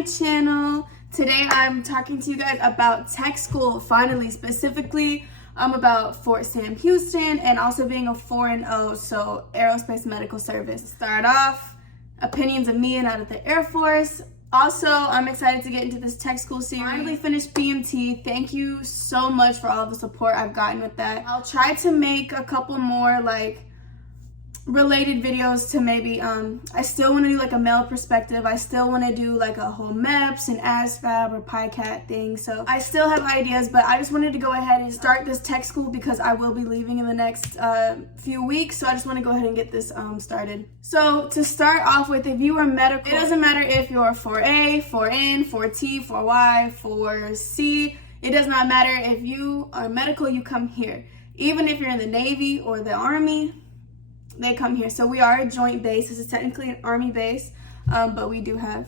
my channel. Today I'm talking to you guys about tech school, finally, specifically about Fort Sam Houston and also being a 4.0, so Aerospace Medical Service. Start off, opinions of me and out of the Air Force. Also, I'm excited to get into this tech school series. Finally finished BMT. Thank you so much for all of the support I've gotten with that. I'll try to make a couple more related videos to maybe I still want to do like a male perspective. I still want to do like a whole MEPS and ASVAB or PICAT thing. So I still have ideas, but I just wanted to go ahead and start this tech school because I will be leaving in the next few weeks. So I just want to go ahead and get this started. So to start off with, if you are medical, it doesn't matter if you're 4A, 4N, 4T, 4Y, 4C. It does not matter. If you are medical, you come here. Even if you're in the Navy or the Army, they come here. So we are a joint base. This is technically an Army base, but we do have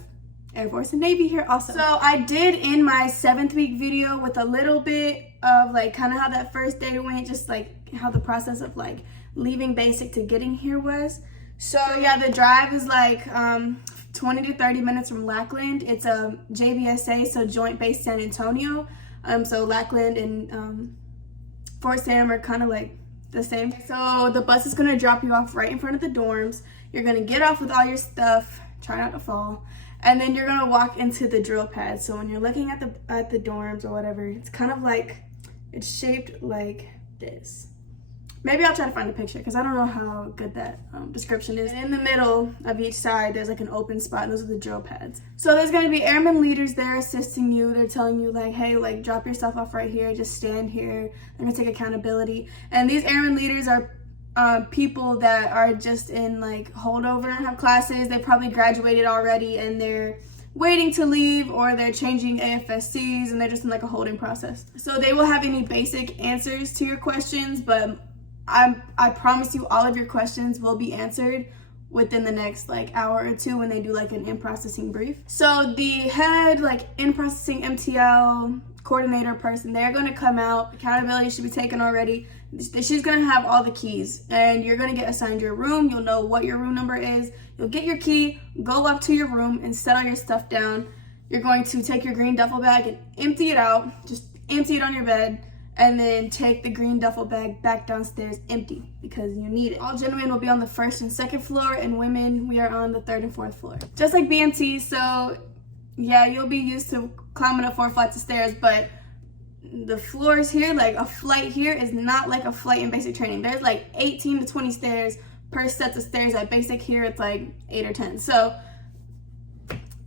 Air Force and Navy here also. So I did in my 7th week video with a little bit of like kind of how that first day went, just like how the process of like leaving basic to getting here was. So yeah, the drive is like 20 to 30 minutes from Lackland. It's a JBSA, so Joint Base San Antonio. So Lackland and Fort Sam are kind of like the same. So the bus is gonna drop you off right in front of the dorms. You're gonna get off with all your stuff, try not to fall, and then you're gonna walk into the drill pad. So when you're looking at the dorms or whatever, it's kind of like, it's shaped like this. Maybe I'll try to find a picture because I don't know how good that description is. And in the middle of each side, there's like an open spot, and those are the drill pads. So there's gonna be airman leaders there assisting you. They're telling you like, hey, like drop your stuff off right here, just stand here. They're gonna take accountability. And these airman leaders are people that are just in like holdover, have classes. They probably graduated already and they're waiting to leave, or they're changing AFSCs and they're just in like a holding process. So they will have any basic answers to your questions, but I promise you all of your questions will be answered within the next like hour or two when they do like an in-processing brief. So the head like in-processing MTL coordinator person, they're going to come out. Accountability should be taken already. She's going to have all the keys and you're going to get assigned your room. You'll know what your room number is. You'll get your key, go up to your room and set all your stuff down. You're going to take your green duffel bag and empty it out. Just empty it on your bed. And then take the green duffel bag back downstairs empty because you need it. All gentlemen will be on the 1st and 2nd floor, and women, we are on the 3rd and 4th floor. Just like BMT, so yeah, you'll be used to climbing up 4 flights of stairs, but the floors here, like a flight here is not like a flight in basic training. There's like 18 to 20 stairs per set of stairs. At basic here, it's like 8 or 10. So,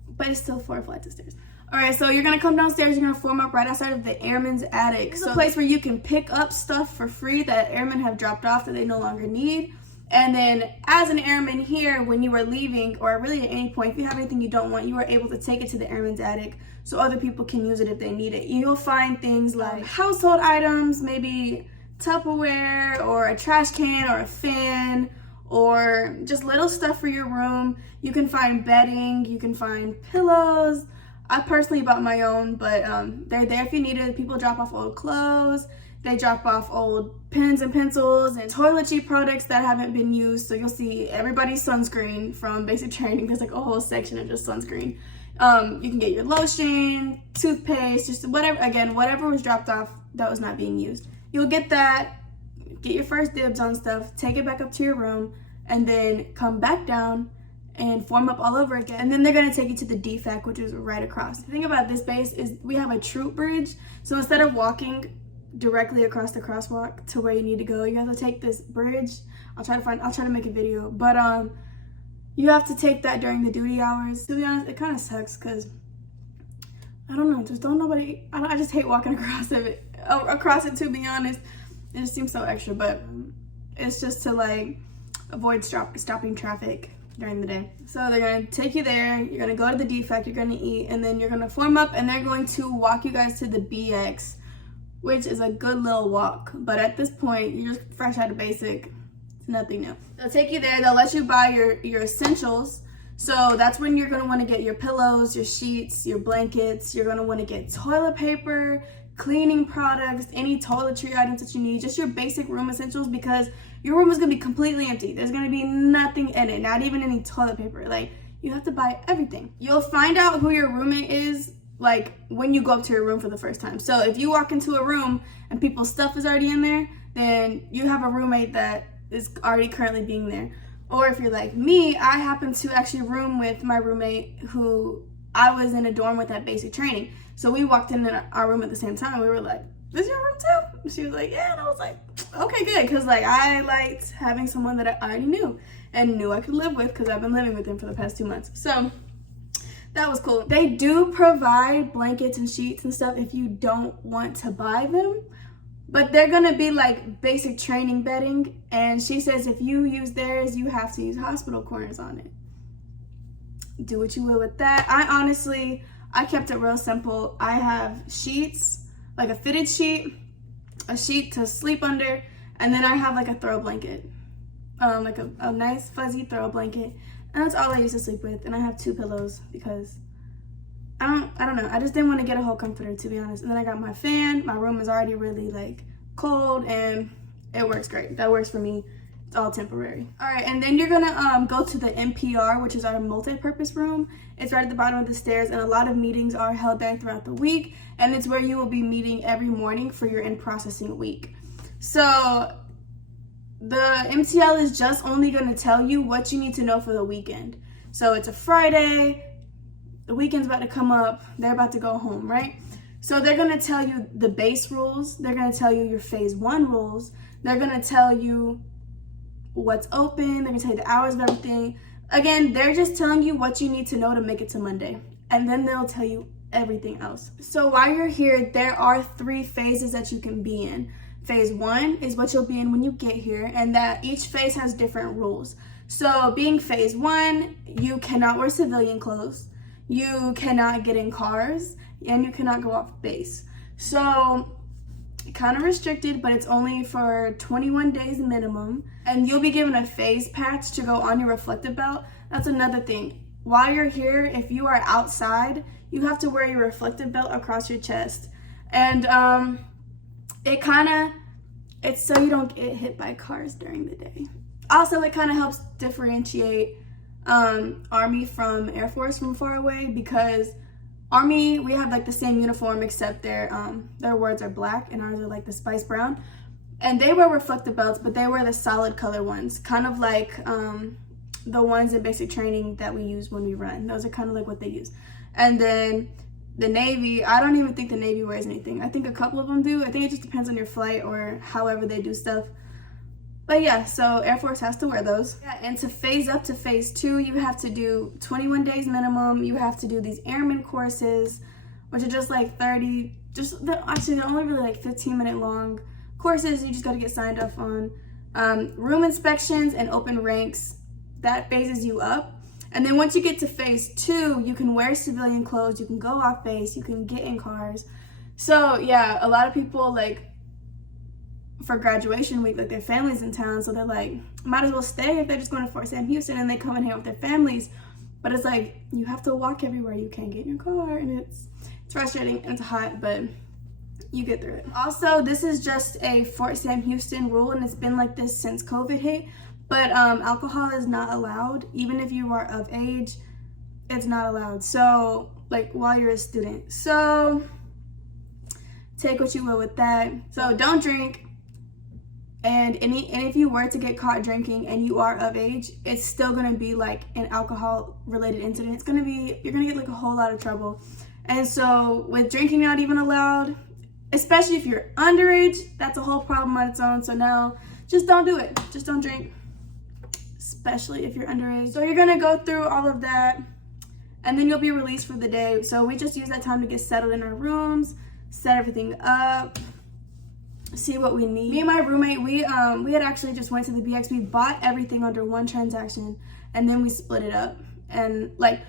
but it's still 4 flights of stairs. All right, so you're gonna come downstairs, you're gonna form up right outside of the airman's attic. It's a place where you can pick up stuff for free that airmen have dropped off that they no longer need. And then as an airman here, when you are leaving, or really at any point, if you have anything you don't want, you are able to take it to the airman's attic so other people can use it if they need it. You'll find things like household items, maybe Tupperware or a trash can or a fan, or just little stuff for your room. You can find bedding, you can find pillows. I personally bought my own, but they're there if you need it. People drop off old clothes. They drop off old pens and pencils and toiletry products that haven't been used. So you'll see everybody's sunscreen from basic training. There's like a whole section of just sunscreen. You can get your lotion, toothpaste, just whatever. Again, whatever was dropped off that was not being used. You'll get that, get your first dibs on stuff, take it back up to your room, and then come back down and form up all over again. And then they're gonna take you to the DFAC, which is right across. The thing about this base is we have a troop bridge. So instead of walking directly across the crosswalk to where you need to go, you have to take this bridge. I'll try to make a video, but you have to take that during the duty hours. To be honest, it kind of sucks because I don't know, I just hate walking across it, to be honest. It just seems so extra, but it's just to like avoid stopping traffic during the day. So they're gonna take you there, you're gonna go to the DFAC, you're gonna eat, and then you're gonna form up, and they're going to walk you guys to the BX, which is a good little walk. But at this point, you're just fresh out of basic, it's nothing new. They'll take you there, they'll let you buy your essentials. So that's when you're gonna wanna get your pillows, your sheets, your blankets, you're gonna wanna get toilet paper, cleaning products, any toiletry items that you need, just your basic room essentials, because your room is gonna be completely empty. There's gonna be nothing in it, not even any toilet paper. Like, You have to buy everything. You'll find out who your roommate is like when you go up to your room for the first time. So if you walk into a room and people's stuff is already in there, then you have a roommate that is already currently being there. Or if you're like me, I happen to actually room with my roommate who I was in a dorm with at basic training. So we walked in our room at the same time. We were like, "This your room too?" And she was like, "Yeah." And I was like, "Okay, good." Because like I liked having someone that I already knew and knew I could live with because I've been living with them for the past 2 months. So that was cool. They do provide blankets and sheets and stuff if you don't want to buy them. But they're gonna be like basic training bedding. And she says if you use theirs, you have to use hospital corners on it. Do what you will with that. I kept it real simple. I have sheets, like a fitted sheet, a sheet to sleep under, and then I have like a throw blanket, like a nice fuzzy throw blanket, and that's all I used to sleep with. And I have 2 pillows because I don't know. I just didn't want to get a whole comforter, to be honest. And then I got my fan. My room is already really like cold, and it works great. That works for me. It's all temporary. All right, and then you're gonna go to the MPR, which is our multi-purpose room. It's right at the bottom of the stairs, and a lot of meetings are held there throughout the week, and it's where you will be meeting every morning for your in-processing week. So the MTL is just only gonna tell you what you need to know for the weekend. So it's a Friday, the weekend's about to come up, they're about to go home, right? So they're gonna tell you the base rules, they're gonna tell you your phase 1 rules, they're gonna tell you what's open, they're gonna tell you the hours of everything. Again, they're just telling you what you need to know to make it to Monday. And then they'll tell you everything else. So while you're here, there are 3 phases that you can be in. Phase 1 is what you'll be in when you get here, and that each phase has different rules. So being phase 1, you cannot wear civilian clothes, you cannot get in cars, and you cannot go off base. So kind of restricted, but it's only for 21 days minimum, and you'll be given a phase patch to go on your reflective belt. That's another thing. While you're here, if you are outside, you have to wear your reflective belt across your chest, and it's so you don't get hit by cars during the day. Also, it kind of helps differentiate Army from Air Force from far away, because Army, we have like the same uniform except their words are black and ours are like the spice brown. And they wear reflective belts, but they wear the solid color ones, kind of like the ones in basic training that we use when we run. Those are kind of like what they use. And then the Navy, I don't even think the Navy wears anything. I think a couple of them do. I think it just depends on your flight or however they do stuff. But yeah, so Air Force has to wear those. Yeah, and to phase up to phase 2, you have to do 21 days minimum. You have to do these airman courses, which are just like they're only really like 15-minute long courses. You just got to get signed up on. Room inspections and open ranks, that phases you up. And then once you get to phase 2, you can wear civilian clothes, you can go off base, you can get in cars. So yeah, a lot of people like for graduation week, like their family's in town, so they're like, might as well stay if they're just going to Fort Sam Houston and they come in here with their families. But it's like, you have to walk everywhere, you can't get in your car, and it's frustrating and it's hot, but you get through it. Also, this is just a Fort Sam Houston rule, and it's been like this since COVID hit, but alcohol is not allowed. Even if you are of age, it's not allowed. So like while you're a student, so take what you will with that. So don't drink. And if you were to get caught drinking and you are of age, it's still gonna be like an alcohol related incident. You're gonna get like a whole lot of trouble. And so with drinking not even allowed, especially if you're underage, that's a whole problem on its own. So now just don't do it. Just don't drink, especially if you're underage. So you're gonna go through all of that, and then you'll be released for the day. So we just use that time to get settled in our rooms, set everything up, see what we need. Me and my roommate, we had actually just went to the BX. We bought everything under one transaction, and then we split it up. And like,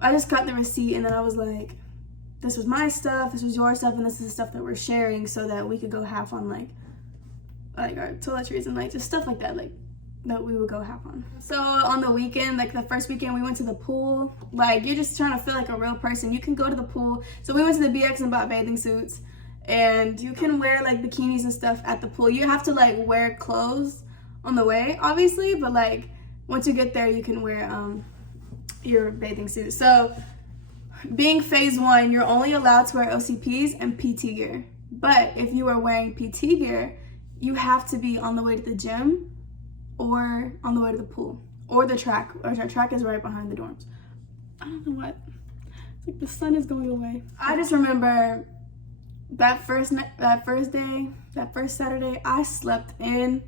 I just got the receipt, and then I was like, this was my stuff, this was your stuff, and this is the stuff that we're sharing, so that we could go half on like our toiletries and like just stuff like that, like that we would go half on. So on the weekend, like the first weekend, we went to the pool. Like, you're just trying to feel like a real person. You can go to the pool. So we went to the BX and bought bathing suits, and you can wear like bikinis and stuff at the pool. You have to like wear clothes on the way, obviously, but like once you get there, you can wear your bathing suit. So being phase 1, you're only allowed to wear OCPs and PT gear. But if you are wearing PT gear, you have to be on the way to the gym or on the way to the pool or the track. Or our track is right behind the dorms. I don't know what. It's like the sun is going away. I just remember that first Saturday, I slept in.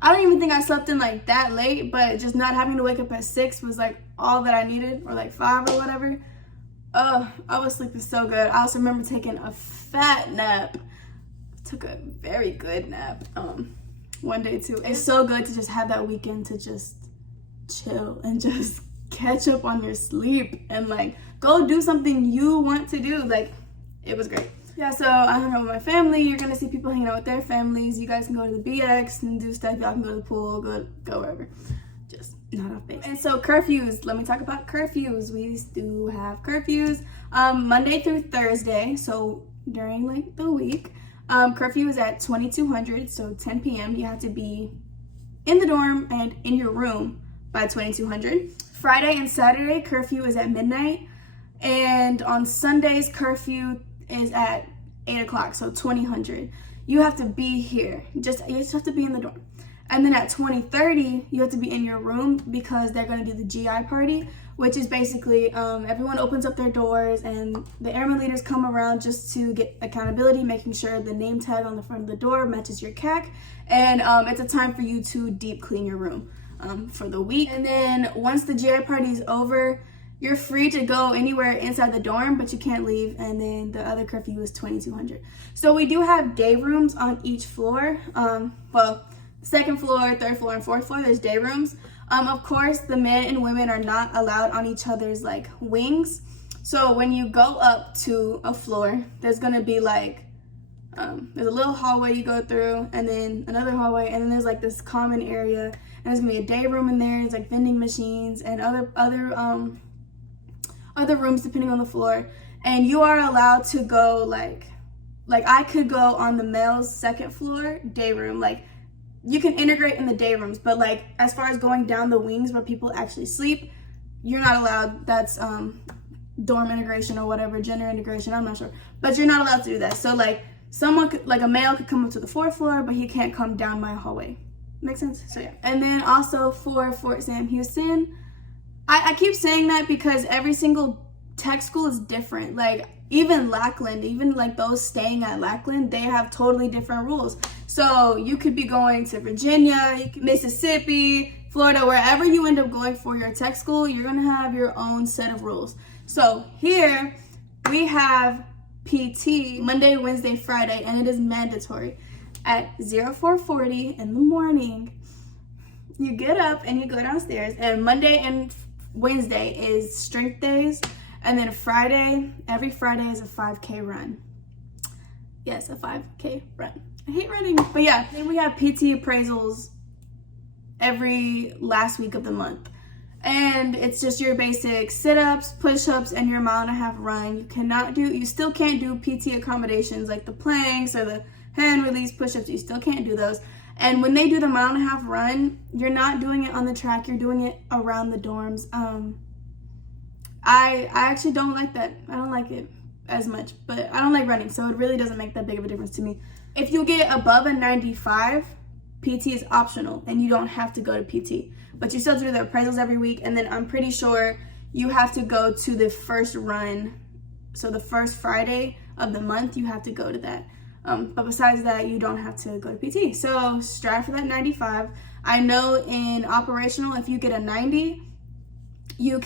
I don't even think I slept in like that late, but just not having to wake up at 6 was like all that I needed, or like 5 or whatever. I was sleeping so good. I also remember taking a fat nap. Took a very good nap one day too. It's so good to just have that weekend to just chill and just catch up on your sleep and like go do something you want to do. Like, it was great. Yeah, so I hung out with my family. You're gonna see people hanging out with their families. You guys can go to the BX and do stuff. Y'all can go to the pool, go wherever. Just not off base. And so curfews, let me talk about curfews. We do have curfews Monday through Thursday. So during like the week, curfew is at 2200, so 10 p.m. You have to be in the dorm and in your room by 2200. Friday and Saturday, curfew is at midnight. And on Sundays, curfew is at 8 o'clock, so 2000. You have to be here. You just have to be in the dorm. And then at 2030, you have to be in your room because they're going to do the GI party, which is basically everyone opens up their doors and the airman leaders come around just to get accountability, making sure the name tag on the front of the door matches your CAC. And it's a time for you to deep clean your room for the week. And then once the GI party is over, you're free to go anywhere inside the dorm, but you can't leave. And then the other curfew is 2200. So we do have day rooms on each floor. Well, second floor, third floor, and fourth floor, there's day rooms. Of course, the men and women are not allowed on each other's like wings. So when you go up to a floor, there's gonna be like, there's a little hallway you go through, and then another hallway, and then there's like this common area, and there's gonna be a day room in there. There's like vending machines and other rooms depending on the floor. And you are allowed to go like I could go on the male's second floor day room. Like, you can integrate in the day rooms, but like as far as going down the wings where people actually sleep, you're not allowed. That's dorm integration or whatever, gender integration, I'm not sure, but you're not allowed to do that. So like someone could, like a male could come up to the fourth floor, but he can't come down my hallway. Make sense? So yeah. And then also for Fort Sam Houston, I keep saying that because every single tech school is different. Like even Lackland, even like those staying at Lackland, they have totally different rules. So you could be going to Virginia, Mississippi, Florida, wherever you end up going for your tech school, you're gonna have your own set of rules. So here we have PT Monday, Wednesday, Friday, and it is mandatory. At 0440 in the morning, you get up and you go downstairs, and Monday and Wednesday is strength days, and then Friday, every Friday is a 5K run. Yes, a 5K run. I hate running, but yeah. Then we have PT appraisals every last week of the month. And it's just your basic sit-ups, push-ups, and your 1.5 mile run. You still can't do PT accommodations like the planks or the hand release push-ups. You still can't do those. And when they do the 1.5 mile run, you're not doing it on the track, you're doing it around the dorms. I actually don't like that. I don't like it as much, but I don't like running, so it really doesn't make that big of a difference to me. If you get above a 95, PT is optional and you don't have to go to PT, but you still have to do the appraisals every week. And then I'm pretty sure you have to go to the first run. So the first Friday of the month, you have to go to that. But besides that, you don't have to go to PT. So strive for that 95. I know in operational, if you get a 90, you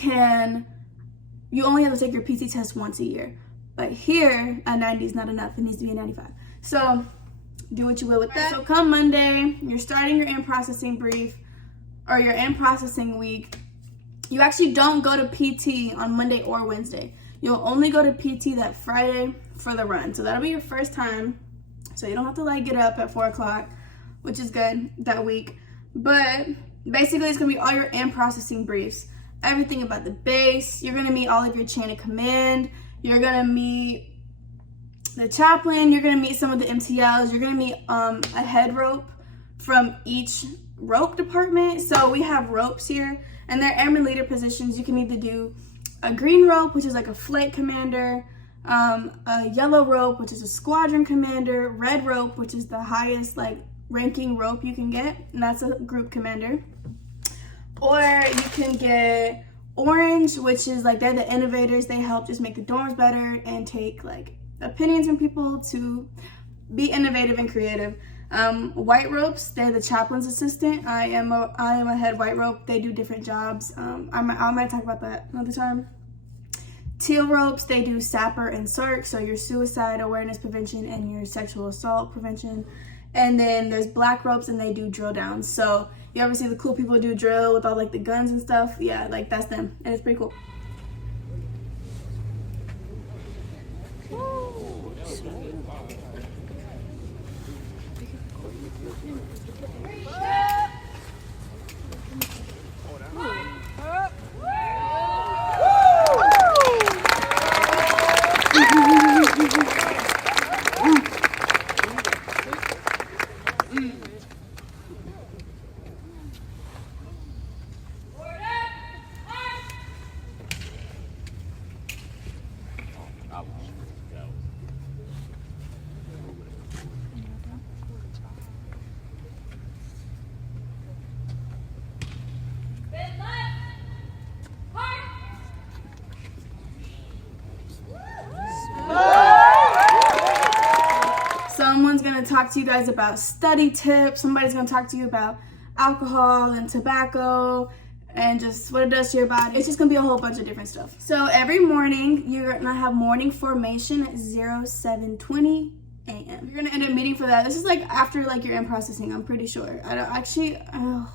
only have to take your PT test once a year. But here, a 90 is not enough. It needs to be a 95. So do what you will with that. So come Monday, you're starting your in-processing brief or your in-processing week. You actually don't go to PT on Monday or Wednesday. You'll only go to PT that Friday for the run. So that'll be your first time. So you don't have to like get up at 4 o'clock, which is good that week. But basically it's gonna be all your in-processing briefs. Everything about the base. You're gonna meet all of your chain of command. You're gonna meet the chaplain. You're gonna meet some of the MTLs. You're gonna meet a head rope from each rope department. So we have ropes here, and they're airman leader positions. You can either do a green rope, which is like a flight commander, a yellow rope, which is a squadron commander, red rope, which is the highest like ranking rope you can get, and that's a group commander. Or you can get orange, which is like they're the innovators. They help just make the dorms better and take like opinions from people to be innovative and creative. White ropes, they're the chaplain's assistant. I am a head white rope. They do different jobs. I might talk about that another time. Teal ropes, they do sapper and SARC, so your suicide awareness prevention and your sexual assault prevention. And then there's black ropes, and they do drill downs. So you ever see the cool people do drill with all like the guns and stuff? Yeah, like that's them, and it's pretty cool. Someone's gonna talk to you guys about study tips. Somebody's gonna talk to you about alcohol and tobacco and just what it does to your body. It's just gonna be a whole bunch of different stuff. So every morning, you're gonna have morning formation at 07:20 a.m. You're gonna end up meeting for that. This is like after like you're in processing, I'm pretty sure. I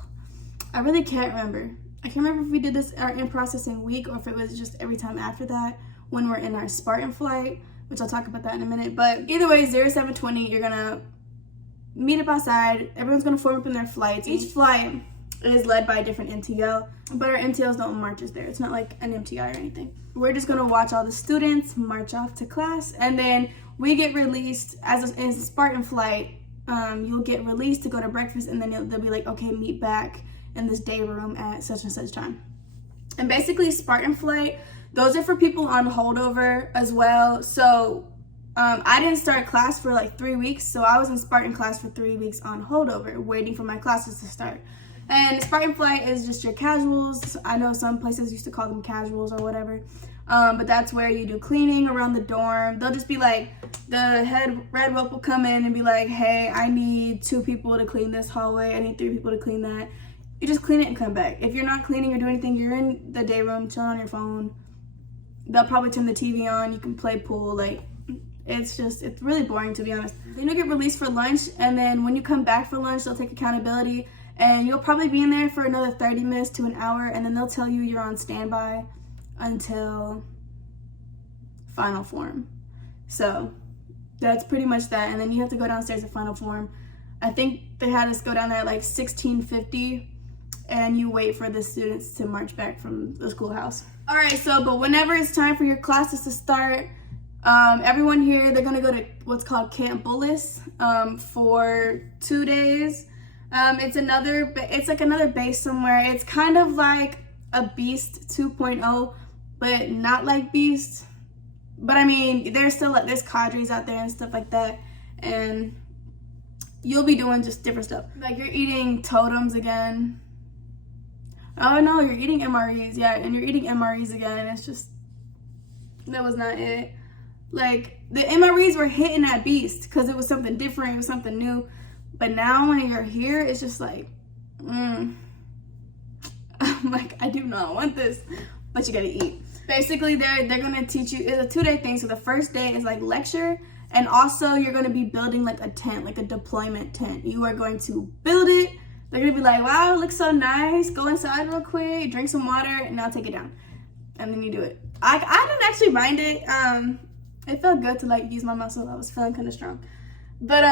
really can't remember. I can't remember if we did this our in processing week or if it was just every time after that when we're in our Spartan flight, which I'll talk about that in a minute. But either way, 07:20, you're gonna meet up outside. Everyone's gonna form up in their flights. Each flight is led by a different MTL, but our MTLs don't march us there. It's not like an MTI or anything. We're just gonna watch all the students march off to class, and then we get released as a Spartan flight. You'll get released to go to breakfast, and then they'll be like, okay, meet back in this day room at such and such time. And basically, Spartan flight, those are for people on holdover as well. So I didn't start class for like 3 weeks, so I was in Spartan class for 3 weeks on holdover, waiting for my classes to start. And Spartan flight is just your casuals. I know some places used to call them casuals or whatever, but that's where you do cleaning around the dorm. They'll just be like, the head red rope will come in and be like, hey, I need 2 people to clean this hallway. I need 3 people to clean that. You just clean it and come back. If you're not cleaning or doing anything, you're in the day room, chilling on your phone. They'll probably turn the TV on. You can play pool. Like, it's really boring, to be honest. Then you'll get released for lunch, and then when you come back for lunch, they'll take accountability, and you'll probably be in there for another 30 minutes to an hour, and then they'll tell you you're on standby until final form. So that's pretty much that, and then you have to go downstairs at final form. I think they had us go down there at like 16:50, and you wait for the students to march back from the schoolhouse. All right, so, but whenever it's time for your classes to start, everyone here, they're gonna go to what's called Camp Bullis for 2 days. It's like another base somewhere. It's kind of like a Beast 2.0, but not like Beast. But I mean, there's cadres out there and stuff like that, and you'll be doing just different stuff. Like you're eating totems again. Oh no, you're eating MREs, yeah, and you're eating MREs again, and it's just, that was not it. Like, the MREs were hitting that Beast, because it was something different, it was something new, but now when you're here, it's just like, I'm like, I do not want this, but you gotta eat. Basically, they're gonna teach you, it's a 2-day thing, so the first day is like lecture, and also you're gonna be building like a tent, like a deployment tent. You are going to build it. They're gonna be like, wow, it looks so nice. Go inside real quick, drink some water, and now take it down. And then you do it. I didn't actually mind it. It felt good to like use my muscle. I was feeling kind of strong. But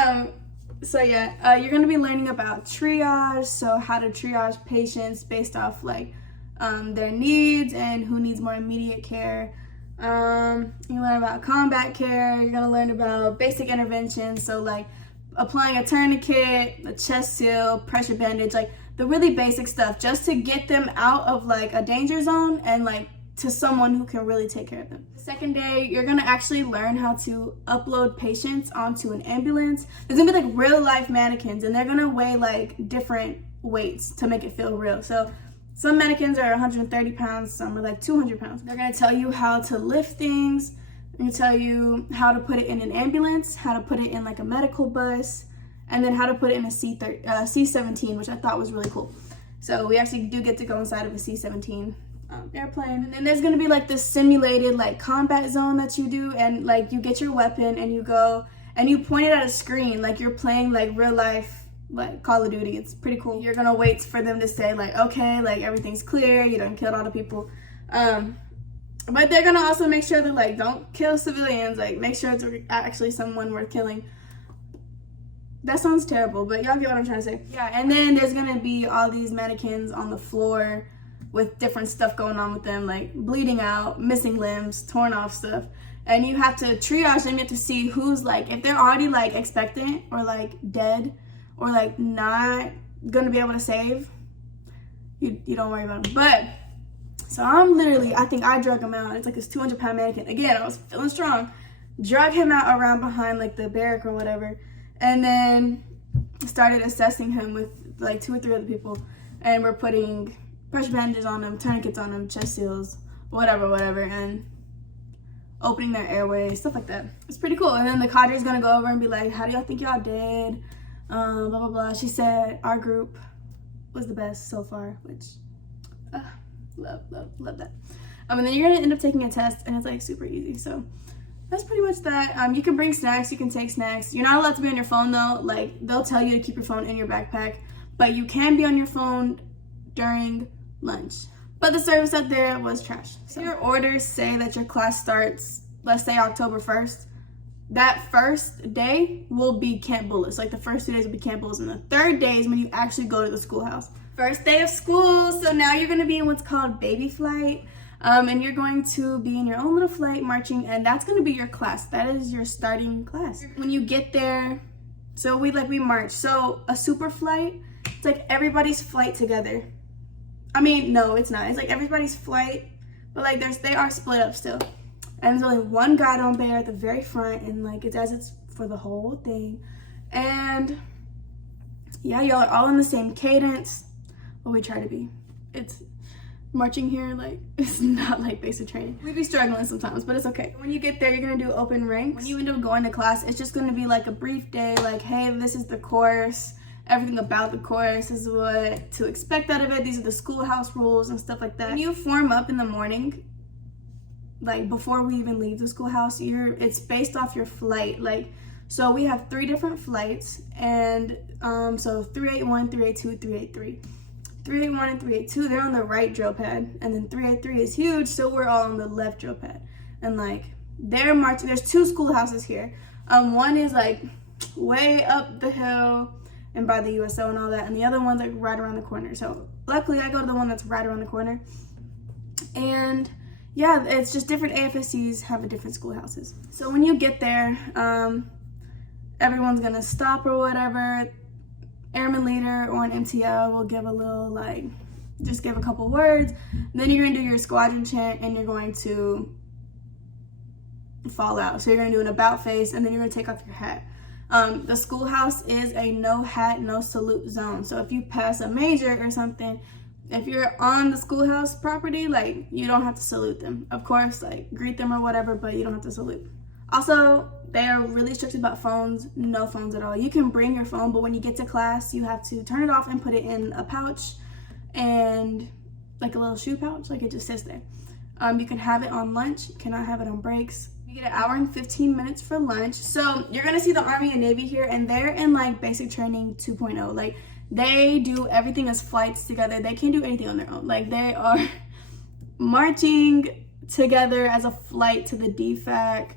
so yeah, you're gonna be learning about triage. So how to triage patients based off like their needs and who needs more immediate care. You learn about combat care. You're gonna learn about basic interventions. So like applying a tourniquet, a chest seal, pressure bandage, like the really basic stuff, just to get them out of like a danger zone and like to someone who can really take care of them. The second day, you're gonna actually learn how to upload patients onto an ambulance. There's gonna be like real life mannequins, and they're gonna weigh like different weights to make it feel real. So some mannequins are 130 pounds, some are like 200 pounds. They're gonna tell you how to lift things. They're gonna tell you how to put it in an ambulance, how to put it in like a medical bus, and then how to put it in a C-17, which I thought was really cool. So we actually do get to go inside of a C-17 airplane. And then there's gonna be like this simulated like combat zone that you do, and like you get your weapon and you go and you point it at a screen like you're playing like real life like Call of Duty. It's pretty cool. You're gonna wait for them to say like, okay, like everything's clear, you done killed all the people. But they're gonna also make sure that like don't kill civilians, like make sure it's actually someone worth killing. That sounds terrible, but y'all get what I'm trying to say. Yeah, and then there's gonna be all these mannequins on the floor with different stuff going on with them, like bleeding out, missing limbs, torn off stuff. And you have to triage them. You have to see who's like, if they're already like expectant or like dead or like not gonna be able to save, you don't worry about them. But so I'm literally, I think I drug him out. It's like this 200-pound mannequin. Again, I was feeling strong. Drug him out around behind like the barrack or whatever, and then started assessing him with like 2 or 3 other people, and we're putting pressure bandages on him, tourniquets on him, chest seals, whatever, and opening their airway, stuff like that. It's pretty cool. And then the cadre's gonna go over and be like, how do y'all think y'all did? Blah, blah, blah. She said our group was the best so far, which, love that. And then you're gonna end up taking a test, and it's like super easy. So that's pretty much that. You can bring snacks, you can take snacks. You're not allowed to be on your phone though. Like they'll tell you to keep your phone in your backpack, but you can be on your phone during lunch. But the service out there was trash. So your orders say that your class starts, let's say October 1st. That first day will be Camp Bullis. Like the first 2 days will be Camp Bullis, and the third day is when you actually go to the schoolhouse. First day of school, so now you're gonna be in what's called baby flight. And you're going to be in your own little flight marching, and that's gonna be your class. That is your starting class. When you get there, so we march. So a super flight, it's like everybody's flight together. I mean, no, it's not. It's like everybody's flight, but like they are split up still. And there's only one guidon bear at the very front, and like it's for the whole thing. And yeah, y'all are all in the same cadence. Well, we try to be. It's marching here, like it's not like basic training. We be struggling sometimes, but it's okay. When you get there, you're gonna do open ranks. When you end up going to class, it's just gonna be like a brief day, like, hey, this is the course, everything about the course, this is what to expect out of it, these are the schoolhouse rules and stuff like that. When you form up in the morning, like before we even leave the schoolhouse, it's based off your flight. Like, so we have 3 different flights, and so 381, 382, 383. 381 and 382, they're on the right drill pad, and then 383 is huge, so we're all on the left drill pad. And like they're marching. There's 2 schoolhouses here. One is like way up the hill and by the USO and all that, and the other one's like right around the corner. So luckily I go to the one that's right around the corner. And yeah, it's just different AFSCs have a different schoolhouses. So when you get there, everyone's gonna stop or whatever. Airman leader or an MTL will give a little, like, just give a couple words. Then you're gonna do your squadron chant, and you're going to fall out. So you're gonna do an about face, and then you're gonna take off your hat. The schoolhouse is a no hat, no salute zone. So if you pass a major or something, if you're on the schoolhouse property, like, you don't have to salute them. Of course, like, greet them or whatever, but you don't have to salute. Also, they are really strict about phones. No phones at all. You can bring your phone, but when you get to class, you have to turn it off and put it in a pouch, and like a little shoe pouch, like it just sits there. You can have it on lunch. You cannot have it on breaks. You get 1 hour and 15 minutes for lunch. So you're gonna see the Army and Navy here, and they're in like basic training 2.0. Like they do everything as flights together. They can't do anything on their own. Like they are marching together as a flight to the DFAC.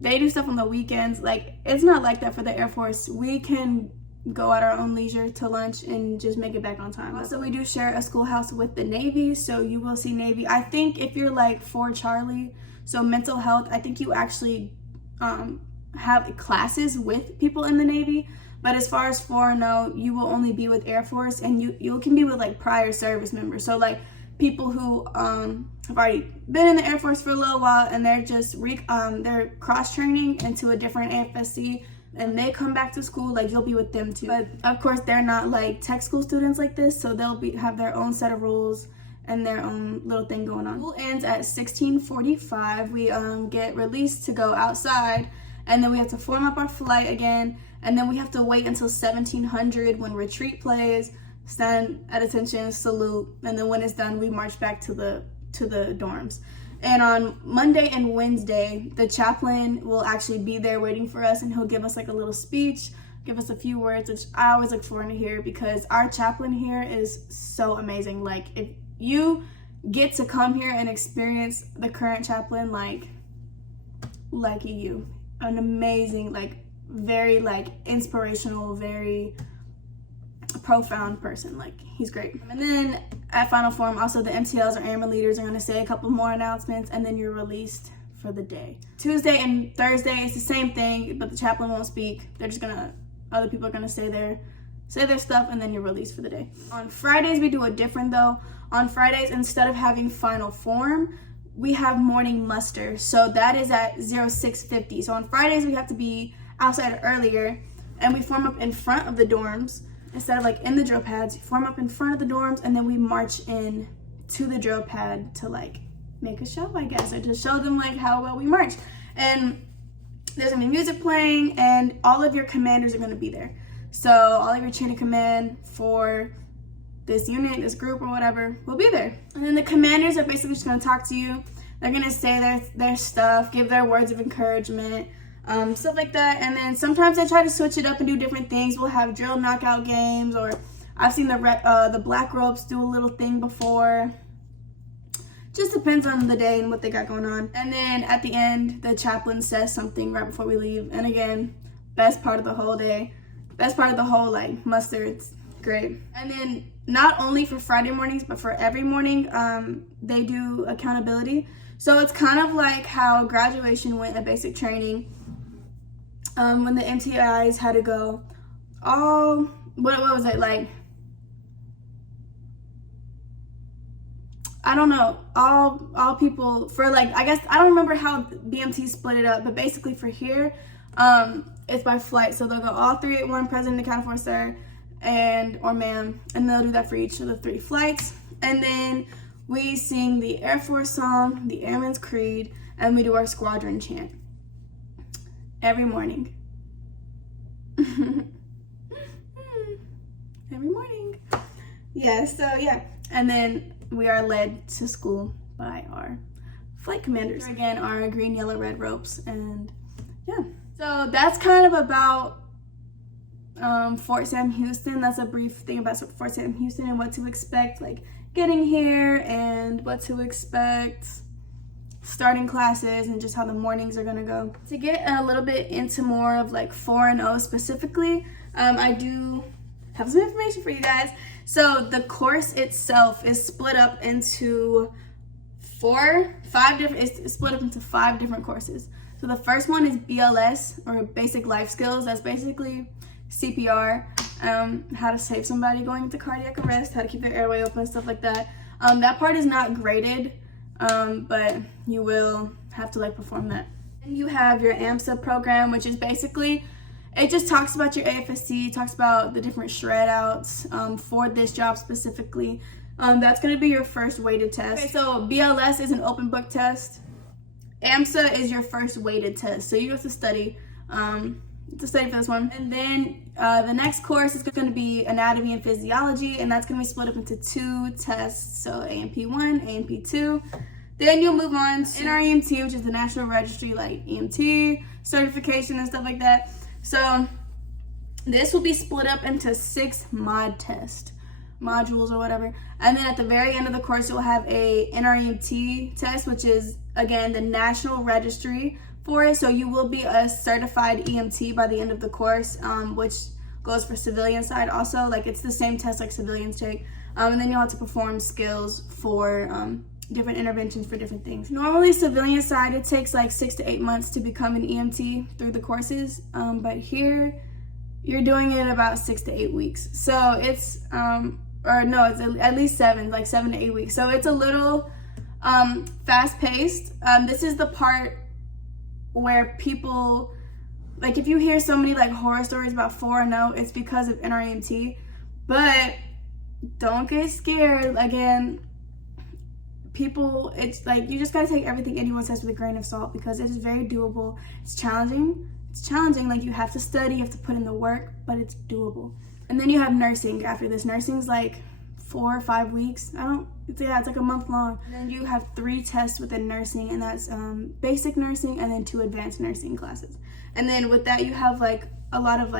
They do stuff on the weekends. Like, it's not like that for the Air Force. We can go at our own leisure to lunch and just make it back on time. Also, we do share a schoolhouse with the Navy, so you will see Navy. I think if you're like for Charlie, so mental health, I think you actually have classes with people in the Navy. But as far as 4-0, you will only be with Air Force, and you can be with like prior service members. So like people who have already been in the Air Force for a little while, and they're just they're cross training into a different AFSC, and they come back to school, like you'll be with them too. But of course, they're not like tech school students like this, so they'll have their own set of rules and their own little thing going on. School ends at 16:45. We get released to go outside, and then we have to form up our flight again, and then we have to wait until 1700 when retreat plays, stand at attention, salute, and then when it's done, we march back to the dorms. And on Monday and Wednesday, the chaplain will actually be there waiting for us, and he'll give us like a little speech, give us a few words, which I always look forward to hear, because our chaplain here is so amazing. Like, if you get to come here and experience the current chaplain, like you, an amazing, like very like inspirational, very profound person. Like, he's great. And then at final form, also the MTLs or airman leaders are going to say a couple more announcements, and then you're released for the day. Tuesday and Thursday it's the same thing, but the chaplain won't speak. They're just gonna, other people are gonna say their stuff, and then you're released for the day. On Fridays we do it different though. On Fridays, instead of having final form, we have morning muster. So that is at 06:50. So on Fridays we have to be outside earlier, and we form up in front of the dorms. Instead of like in the drill pads, we form up in front of the dorms, and then we march in to the drill pad to like make a show, I guess, or to show them like how well we march. And there's gonna be music playing, and all of your commanders are gonna be there. So all of your chain of command for this unit, this group, or whatever will be there. And then the commanders are basically just gonna talk to you. They're gonna say their stuff, give their words of encouragement, stuff like that. And then sometimes they try to switch it up and do different things. We'll have drill knockout games, or I've seen the black ropes do a little thing before. Just depends on the day and what they got going on. And then at the end, the chaplain says something right before we leave. And again, best part of the whole day, best part of the whole like muster. It's great. And then not only for Friday mornings, but for every morning, they do accountability. So it's kind of like how graduation went at basic training. When the MTIs had to go all, what was it, like, I don't know, all people for like, I guess, I don't remember how BMT split it up, but basically for here, it's by flight. So they'll go all 381, President accounted for, sir, or ma'am, and they'll do that for each of the 3 flights. And then we sing the Air Force song, the Airman's Creed, and we do our squadron chant every morning. Every morning. Yeah, so yeah. And then we are led to school by our flight commanders. Again, our green, yellow, red ropes. And yeah. So that's kind of about Fort Sam Houston. That's a brief thing about Fort Sam Houston and what to expect, like getting here, and what to expect starting classes, and just how the mornings are gonna go. To get a little bit into more of like 4-0 specifically, I do have some information for you guys. So the course itself is split up into 5 different courses. So the first one is BLS, or basic life skills. That's basically CPR, how to save somebody going into cardiac arrest, how to keep their airway open, stuff like that. That part is not graded, but you will have to like perform that. And you have your AMSA program, which is basically, it just talks about your AFSC, talks about the different shred outs for this job specifically. That's going to be your first weighted test. Okay, so BLS is an open book test. AMSA is your first weighted test. So you have to study for this one. And then the next course is going to be anatomy and physiology, and that's going to be split up into 2 tests. So AMP1, AMP2. Then you'll move on to NREMT, which is the National Registry, like EMT certification and stuff like that. So this will be split up into 6 modules or whatever. And then at the very end of the course, you'll have a NREMT test, which is, again, the National Registry for it. So you will be a certified EMT by the end of the course, which goes for civilian side also. Like, it's the same test like civilians take. And then you'll have to perform skills for different interventions for different things. Normally, civilian side, it takes like 6 to 8 months to become an EMT through the courses. But here, you're doing it in about 6 to 8 weeks. So it's, or no, it's at least 7 to 8 weeks. So it's a little fast paced. This is the part where people, like if you hear so many like horror stories about 4-0, it's because of NREMT. But don't get scared. Again, people, it's like you just gotta take everything anyone says with a grain of salt, because it is very doable. It's challenging. Like you have to study, you have to put in the work, but it's doable. And then you have nursing after this. Nursing's like 4 or 5 weeks. It's like a month long. And then you have 3 tests within nursing, and that's basic nursing and then 2 advanced nursing classes. And then with that you have like a lot of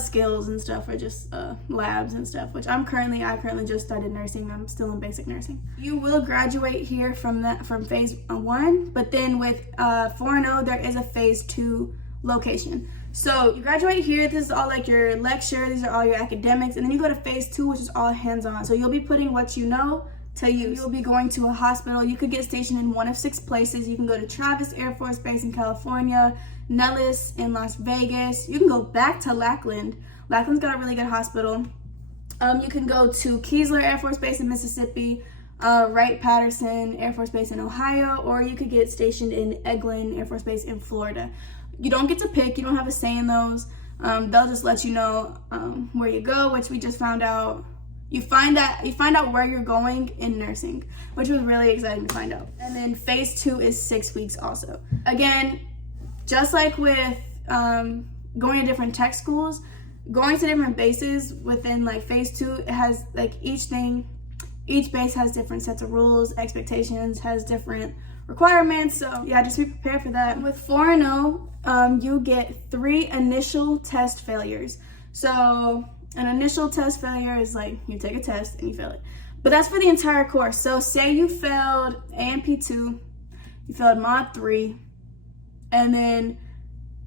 skills and stuff, or just labs and stuff, which I currently just started nursing. I'm still in basic nursing. You will graduate here from phase 1, but then with 4-0 there is a phase 2 location. So you graduate here, this is all like your lecture, these are all your academics, and then you go to phase 2, which is all hands-on. So you'll be putting what you know to use. You'll be going to a hospital. You could get stationed in one of 6 places. You can go to Travis Air Force Base in California, Nellis in Las Vegas. You can go back to Lackland. Lackland's got a really good hospital. You can go to Keesler Air Force Base in Mississippi, Wright-Patterson Air Force Base in Ohio, or you could get stationed in Eglin Air Force Base in Florida. You don't get to pick. You don't have a say in those. They'll just let you know where you go, which we just found out. You find out where you're going in nursing, which was really exciting to find out. And then phase 2 is 6 weeks also. Again, just like with going to different tech schools, going to different bases within like phase 2, it has like each base has different sets of rules, expectations, has different requirements. So yeah, just be prepared for that. With 4-0, you get 3 initial test failures. So an initial test failure is like you take a test and you fail it, but that's for the entire course. So say you failed AMP2, you failed Mod 3, and then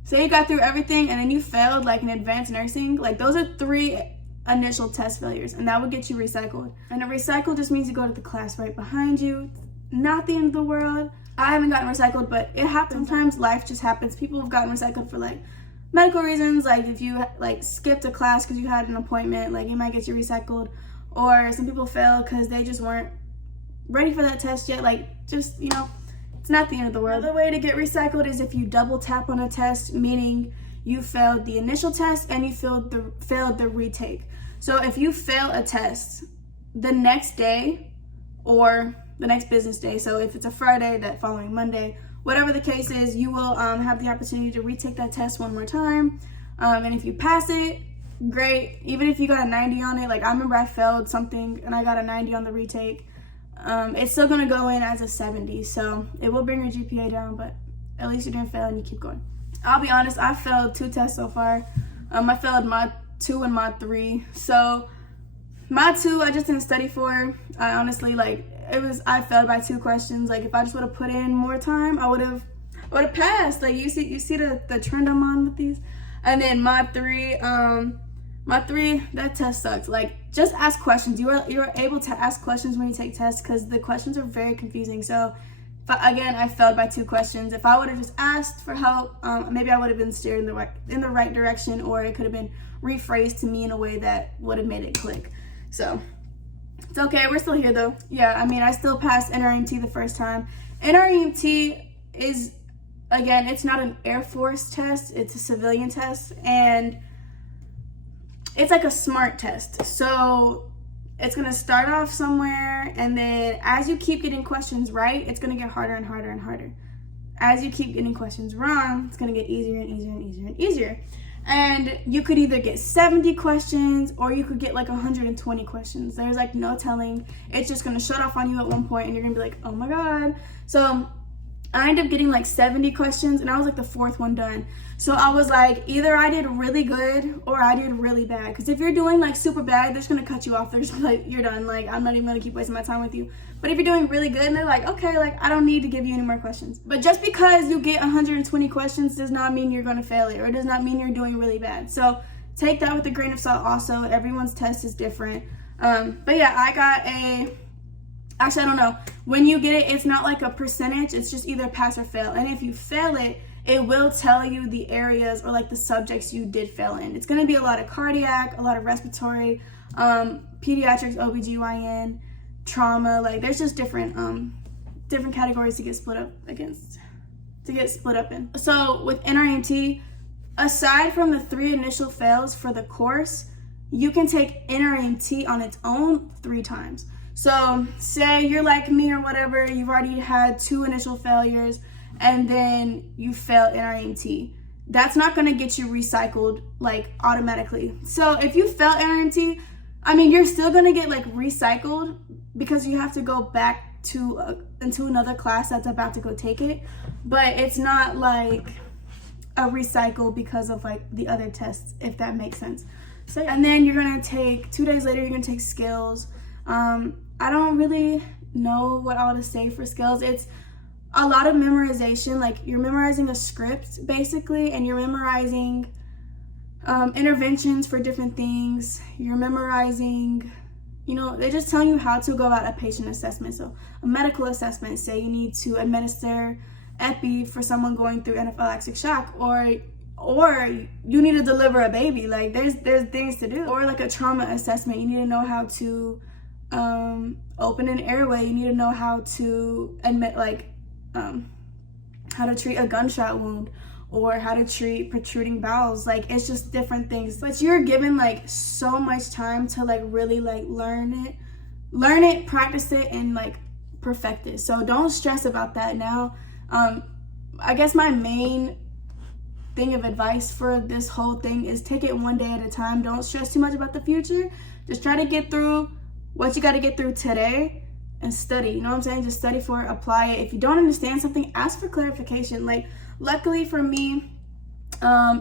say you got through everything and then you failed like in advanced nursing, like those are 3 initial test failures, and that would get you recycled. And a recycle just means you go to the class right behind you. Not the end of the world. I haven't gotten recycled, but it happens. Sometimes life just happens. People have gotten recycled for like medical reasons, like if you like skipped a class because you had an appointment, like it might get you recycled. Or some people fail because they just weren't ready for that test yet. Like, just, you know, it's not the end of the world. Another way to get recycled is if you double tap on a test, meaning you failed the initial test and you failed the retake. So if you fail a test the next day or the next business day, so if it's a Friday, that following Monday, whatever the case is, you will have the opportunity to retake that test one more time. And if you pass it, great. Even if you got a 90 on it, like I remember I failed something and I got a 90 on the retake, it's still gonna go in as a 70. So it will bring your GPA down, but at least you didn't fail and you keep going. I'll be honest, I failed 2 tests so far. I failed Mod 2 and Mod 3. So Mod 2, I just didn't study for. I honestly, like, I failed by 2 questions. Like, if I just would have put in more time, I would have passed. Like, you see the trend I'm on with these. And then Mod 3, that test sucked. Like, just ask questions. You're able to ask questions when you take tests because the questions are very confusing. So, again, I failed by 2 questions. If I would have just asked for help, maybe I would have been steered in the right direction, or it could have been rephrased to me in a way that would have made it click. So it's okay. We're still here though. Yeah, I mean, I still passed NREMT the first time. NREMT is, again, it's not an Air Force test. It's a civilian test, and it's like a SMART test. So it's going to start off somewhere, and then as you keep getting questions right, it's going to get harder and harder and harder. As you keep getting questions wrong, it's going to get easier and easier and easier and easier. And you could either get 70 questions or you could get like 120 questions. There's like no telling. It's just going to shut off on you at one point and you're going to be like, oh my God. So I ended up getting like 70 questions and I was like the 4th one done. So I was like, either I did really good or I did really bad. Because if you're doing like super bad, they're just going to cut you off. They're just like, you're done. Like, I'm not even going to keep wasting my time with you. But if you're doing really good and they're like, okay, like I don't need to give you any more questions. But just because you get 120 questions does not mean you're going to fail it, or does not mean you're doing really bad. So take that with a grain of salt also. Everyone's test is different. But yeah, I got actually, I don't know. When you get it, it's not like a percentage. It's just either pass or fail. And if you fail it, it will tell you the areas or like the subjects you did fail in. It's going to be a lot of cardiac, a lot of respiratory, pediatrics, OBGYN, trauma. Like there's just different categories to get split up in. So with NREMT, aside from the 3 initial fails for the course, you can take NREMT on its own 3 times. So say you're like me or whatever, you've already had 2 initial failures and then you fail NREMT. That's not going to get you recycled like automatically. So if you fail NREMT, I mean, you're still going to get like recycled because you have to go back into another class that's about to go take it. But it's not like a recycle because of like the other tests, if that makes sense. So, and then you're going to take 2 days later, you're going to take skills. I don't really know what all to say for skills. It's a lot of memorization. Like you're memorizing a script basically, and you're memorizing interventions for different things. You're memorizing, you know, they're just telling you how to go about a patient assessment. So a medical assessment, say you need to administer epi for someone going through anaphylactic shock, or you need to deliver a baby. Like there's things to do. Or like a trauma assessment, you need to know how to open an airway. You need to know how to admit, like how to treat a gunshot wound, or how to treat protruding bowels. Like it's just different things, but you're given like so much time to like really like learn it, practice it, and like perfect it. So don't stress about that now. I guess my main thing of advice for this whole thing is take it one day at a time. Don't stress too much about the future. Just try to get through what you got to get through today and study. You know what I'm saying? Just study for it, apply it. If you don't understand something, ask for clarification. Like luckily for me,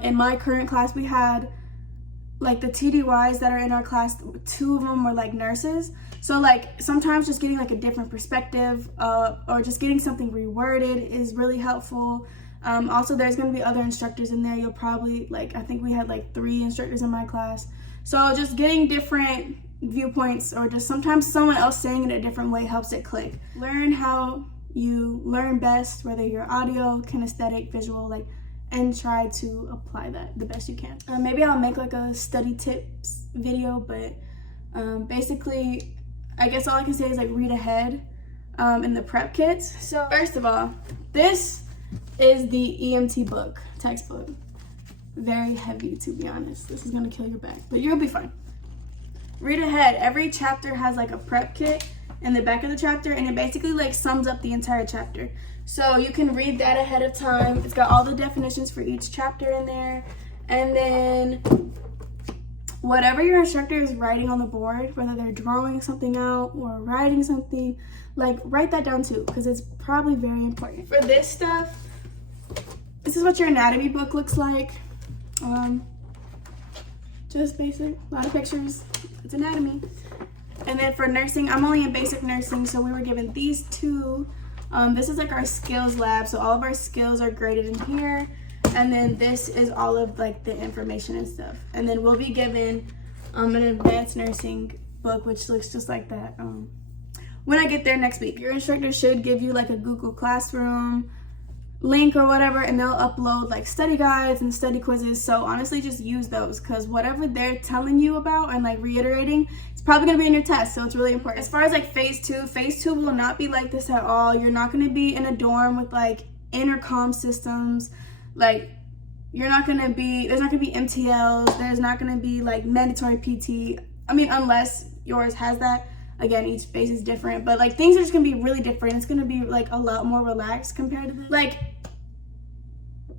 in my current class, we had like the TDYs that are in our class, 2 of them were like nurses. So like sometimes just getting like a different perspective or just getting something reworded is really helpful. Also, there's going to be other instructors in there. You'll probably, like, I think we had like 3 instructors in my class. So just getting different viewpoints, or just sometimes someone else saying it a different way helps it click. Learn how you learn best, whether you're audio, kinesthetic, visual, like, and try to apply that the best you can. Maybe I'll make like a study tips video, but basically, I guess all I can say is like read ahead in the prep kits. So first of all, this is the EMT book, textbook. Very heavy, to be honest. This is gonna kill your back, but you'll be fine. Read ahead. Every chapter has like a prep kit in the back of the chapter, and it basically like sums up the entire chapter. So you can read that ahead of time. It's got all the definitions for each chapter in there. And then whatever your instructor is writing on the board, whether they're drawing something out or writing something, like write that down too, because it's probably very important. For this stuff, this is what your anatomy book looks like. Just basic, a lot of pictures, it's anatomy. And then for nursing, I'm only in basic nursing, so we were given these 2. This is like our skills lab, so all of our skills are graded in here. And then this is all of like the information and stuff. And then we'll be given an advanced nursing book, which looks just like that when I get there next week. Your instructor should give you like a Google Classroom link or whatever, and they'll upload like study guides and study quizzes. So honestly, just use those, because whatever they're telling you about and like reiterating, it's probably going to be in your test, so it's really important. As far as like phase 2 will not be like this at all. You're not going to be in a dorm with like intercom systems. Like there's not going to be MTLs, there's not going to be like mandatory PT. I mean, unless yours has that. Again, each phase is different, but like things are just gonna be really different. It's gonna be like a lot more relaxed compared to this. Like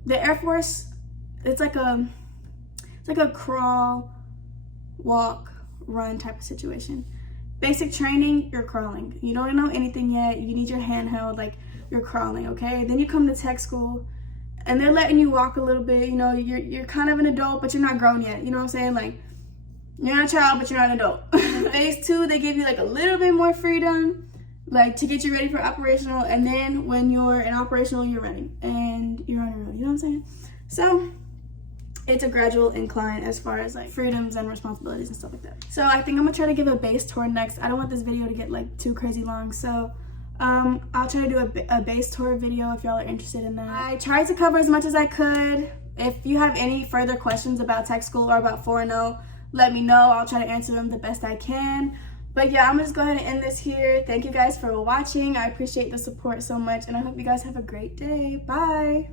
the Air Force, it's like a crawl, walk, run type of situation. Basic training, you're crawling. You don't know anything yet. You need your handheld, like you're crawling, okay? Then you come to tech school, and they're letting you walk a little bit. You know, you're kind of an adult, but you're not grown yet. You know what I'm saying? Like you're not a child, but you're not an adult. Phase 2, they give you like a little bit more freedom, like to get you ready for operational. And then when you're in operational, you're ready and you're on your own. You know what I'm saying? So it's a gradual incline as far as like freedoms and responsibilities and stuff like that. So I think I'm gonna try to give a base tour next. I don't want this video to get like too crazy long. So I'll try to do a base tour video if y'all are interested in that. I tried to cover as much as I could. If you have any further questions about tech school or about 4.0, let me know. I'll try to answer them the best I can. But yeah, I'm gonna just go ahead and end this here. Thank you guys for watching. I appreciate the support so much, and I hope you guys have a great day. Bye.